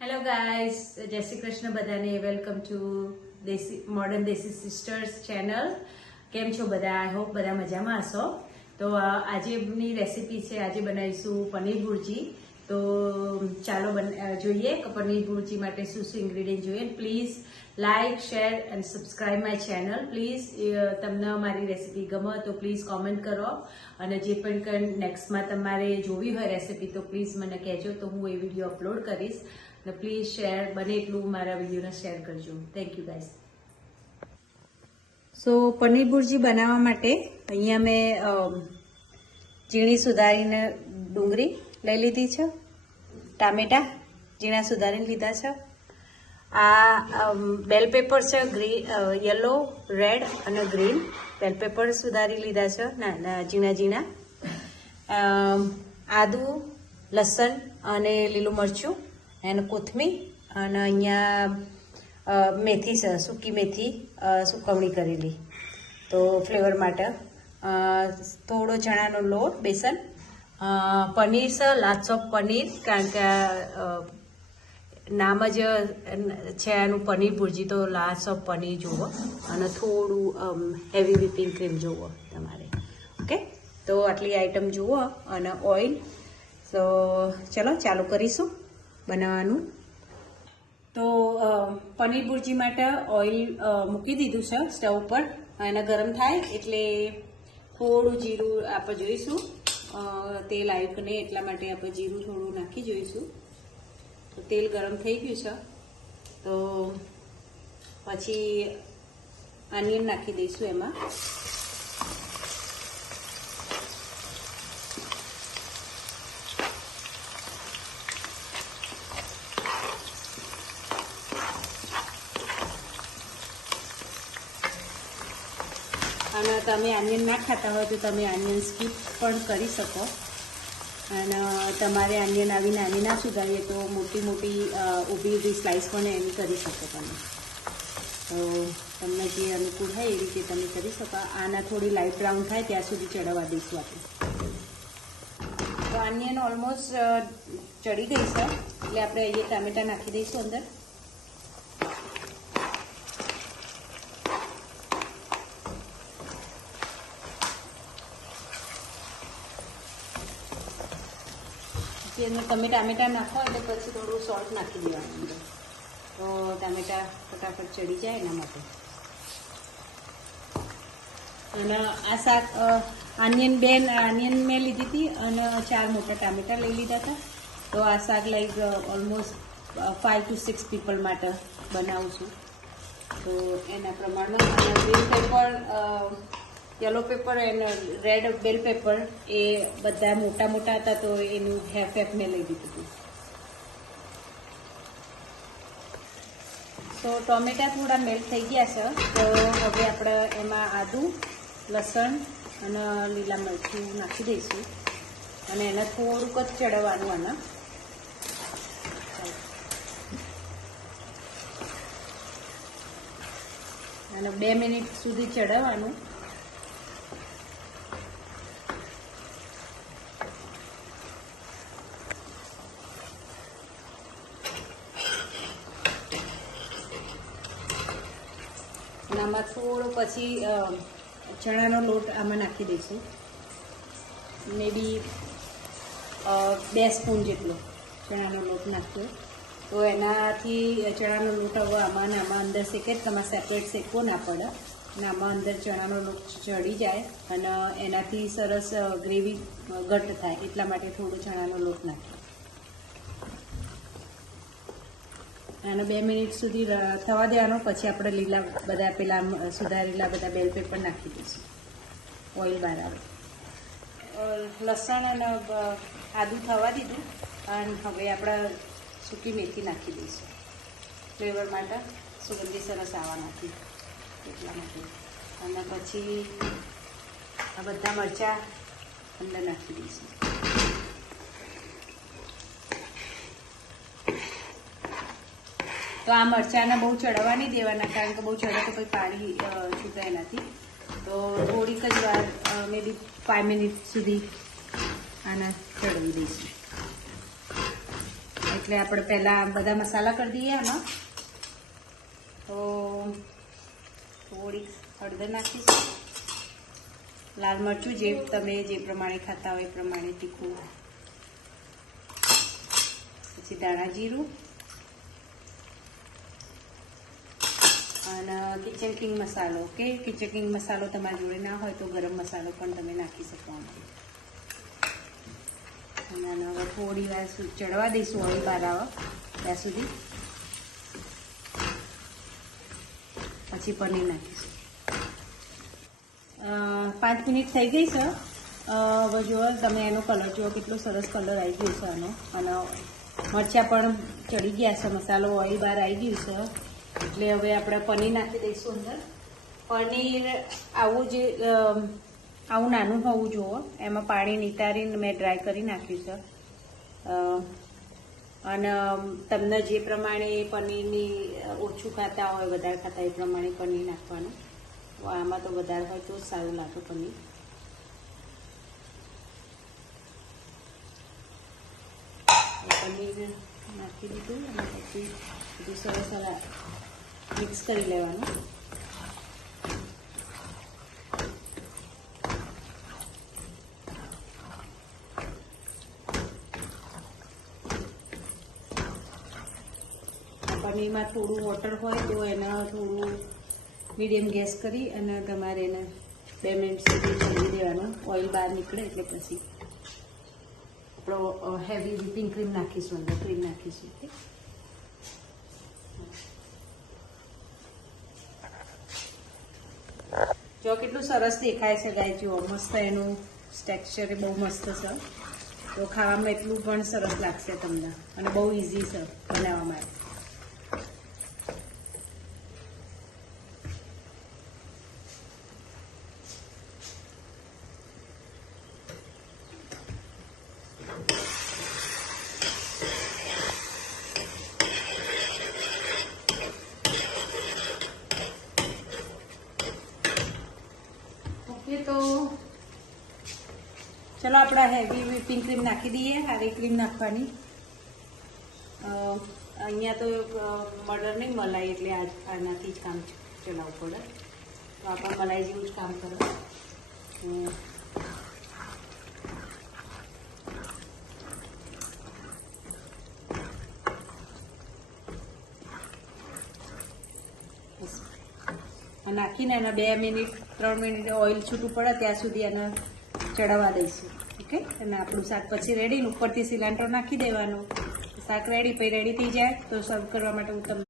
Hello guys, જય શ્રી કૃષ્ણ બધાને. Welcome to modern desi sisters channel. કેમ છો બધા? આઈ હોપ બધા મજામાં હશો. તો આજેની રેસીપી છે, આજે બનાવીશું પનીર ભુરજી. તો ચાલો જોઈએ કે પનીર ભુરજી માટે શું શું ઇન્ગ્રેડિયન્ટ જોઈએ. Please like, share and subscribe my channel. Please તમને મારી રેસીપી ગમે તો પ્લીઝ કોમેન્ટ કરો, અને જે પણ નેક્સ્ટમાં તમારે જોવી હોય રેસીપી તો પ્લીઝ મને કહેજો, તો હું એ વિડીયો અપલોડ કરીશ. પ્લીઝ શેર બને એટલું મારા વિડીયોને શેર કરજો. Thank you guys. So paneer bhurji બનાવવા માટે અહીંયા મેં ઝીણી સુધારીને ડુંગળી લઈ લીધી છે, ટામેટા ઝીણા સુધારીને લીધા છે, આ બેલ પેપર છે, યલો, રેડ અને ગ્રીન બેલ પેપર સુધારી લીધા છે, ઝીણા ઝીણા, આદુ, લસણ અને લીલું મરચું અને કોથમીર, અને અહીંયા મેથી છે, સૂકી મેથી સુકવણી કરેલી તો ફ્લેવર માટે, થોડો ચણાનો લોટ, બેસન, પનીર છે, લાટ્સ ઓફ પનીર, કારણ કે નામ જ છે આનું પનીર ભુરજી, તો લાટ્સ ઓફ પનીર જુઓ, અને થોડું હેવી વિપિંગ ક્રીમ જુઓ તમારે. ઓકે, તો આટલી આઈટમ જુઓ, અને ઓઇલ. તો ચલો ચાલુ કરીશું બનાવવાનું. તો પનીર ભુરજી માટે ઓઇલ મૂકી દીધું છે સ્ટવ ઉપર, એને ગરમ થાય એટલે થોડું જીરું આપણે જોઈશું, તેલ આવ્યું કે નહીં એટલા માટે આપણે જીરું થોડું નાખી જોઈશું. તો તેલ ગરમ થઈ ગયું છે, તો પછી આનિયન નાખી દઈશું એમાં. અને તમે આનિયન ના ખાતા હોય તો તમે આનિયન સ્કીપ પણ કરી શકો, અને તમારે આનિયન આવી નાની ના સુધારીએ તો મોટી મોટી ઊભી ઊભી સ્લાઇસ પણ એની કરી શકો તમે. તો તમને જે અનુકૂળ હોય એ રીતે તમે કરી શકો. આના થોડી લાઇટ બ્રાઉન થાય ત્યાં સુધી ચડવા દઈશું આપણે. તો આનિયન ઓલમોસ્ટ ચડી ગઈ છે, એટલે આપણે અહીંયા ટામેટા નાખી દઈશું અંદર. તમે ટામેટા નાખો એટલે પછી થોડું સોલ્ટ નાખી દેવાનું અંદર, તો ટામેટા ફટાફટ ચડી જાય એના માટે. અને આ શાક આનિયન મેં લીધી હતી, અને 4 મોટા ટામેટા લઈ લીધા હતા. તો આ શાક લાઈક ઓલમોસ્ટ 5 to 6 પીપલ માટે બનાવું છું. તો એના પ્રમાણમાં green pepper, yellow pepper and red bell pepper એ બધા મોટા મોટા હતા, તો એનું હેફ મેં લઈ દીધું હતું. તો ટોમેટા થોડા મેલ્ટ થઈ ગયા છે, તો હવે આપણે એમાં આદુ, લસણ અને લીલા મરચું નાખી દઈશું, અને એને થોડુંક જ ચડવાનું આના. અને 2 મિનિટ સુધી ચડાવવાનું. આમાં થોડો પછી ચણાનો લોટ આમાં નાખી દઈશું, મે બી 2 સ્પૂન જેટલો ચણાનો લોટ નાખ્યો. તો એનાથી ચણાનો લોટ હવે આમાં અંદર શેકે, તમારે સેપરેટ શેકવો ના પડે, અને આમાં અંદર ચણાનો લોટ ચડી જાય અને એનાથી સરસ ગ્રેવી ઘટ્ટ થાય, એટલા માટે થોડો ચણાનો લોટ નાખ્યો. અને 2 મિનિટ સુધી થવા દેવાનો. પછી આપણે લીલા બધા પેલા સુધારેલા બધા બેલ પેપર નાખી દઈશું. ઓઇલ બહાર આવે. લસણ અને આદુ થવા દીધું, અને હવે આપણે સૂકી મેથી નાખી દઈશું ફ્લેવર માટે, સુગંધી સરસ આવવા નાખી એટલા માટે. અને પછી આ બધા મરચાં અંદર નાખી દઈશું. તો આ મરચાંને બહુ ચડવા નહીં દેવાના, કારણ કે બહુ ચડે તો પછી પાણી છૂટે એનાથી. તો થોડીક જ વાર મે બી 5 મિનિટ સુધી આને ચડવી દઈશું. એટલે આપણે પહેલાં બધા મસાલા કરી દઈએ આમાં. તો થોડીક હળદર નાખીશું, લાલ મરચું જે તમે જે પ્રમાણે ખાતા હોય એ પ્રમાણે તીખું, પછી ધાણા જીરું અને કિચન કિંગ મસાલો. ઓકે, કિચન કિંગ મસાલો તમારી જોડે ના હોય તો ગરમ મસાલો પણ તમે નાખી શકો આમાં. અને હવે થોડી વાર ચડવા દઈશું ઓઇલ બહાર આવે ત્યાં સુધી, પછી પનીર નાખીશું. 5 મિનિટ થઈ ગઈ છે. હવે જુઓ તમે એનો કલર જુઓ, કેટલો સરસ કલર આવી ગયો છે આનો, અને મરચાં પણ ચડી ગયા છે, મસાલો ઓઇલ બહાર આવી ગયું છે. એટલે હવે આપણે પનીર નાખી દઈશું અંદર. પનીર આવું નાનું હોવું જુઓ, એમાં પાણી નિતારીને મેં ડ્રાય કરી નાખ્યું છે. અને તમને જે પ્રમાણે પનીરની ઓછું ખાતા હોય વધારે ખાતા એ પ્રમાણે પનીર નાખવાનું. આમાં તો વધારે હોય તો જ સારું લાગે પનીર. પનીર નાખી દીધું અને પછી બધું સરસ મિક્સ કરી લેવાનું. પનીરમાં થોડું વોટર હોય તો એને થોડું મીડિયમ ગેસ કરી અને તમારે એને 2 મિનિટ સુધી ચડી દેવાનું. ઓઇલ બહાર નીકળે એટલે પછી આપણો હેવી વ્હીપિંગ ક્રીમ નાખીશું, અંદર ક્રીમ નાખીશું. ઓકે, જો કેટલું સરસ દેખાય છે ગાય, જુઓ મસ્ત, એનું ટેક્સચર બહુ મસ્ત છે. તો ખાવામાં એટલું પણ સરસ લાગશે તમને, અને બહુ ઇઝી છે બનાવવા માટે. તો ચલો આપણે હેવી વ્હીપિંગ ક્રીમ નાખી દઈએ. આવી ક્રીમ નાખવાની. અહીંયા તો મર્ડર નહીં મલાઈ, એટલે આનાથી જ કામ ચલાવવું પડે. તો આપણે મલાઈ જેવું જ કામ કરે. નાખીને એને 2 મિનિટ 3 મિનિટ ઓઇલ છૂટું પડે ત્યાં સુધી એને ચડાવવા દઈશું. ઓકે, અને આપણું શાક પછી રેડી. ઉપરથી સિલાન્ટ્રો નાખી દેવાનું. શાક રેડી, પછી રેડી થઈ જાય તો સર્વ કરવા માટે હું તમને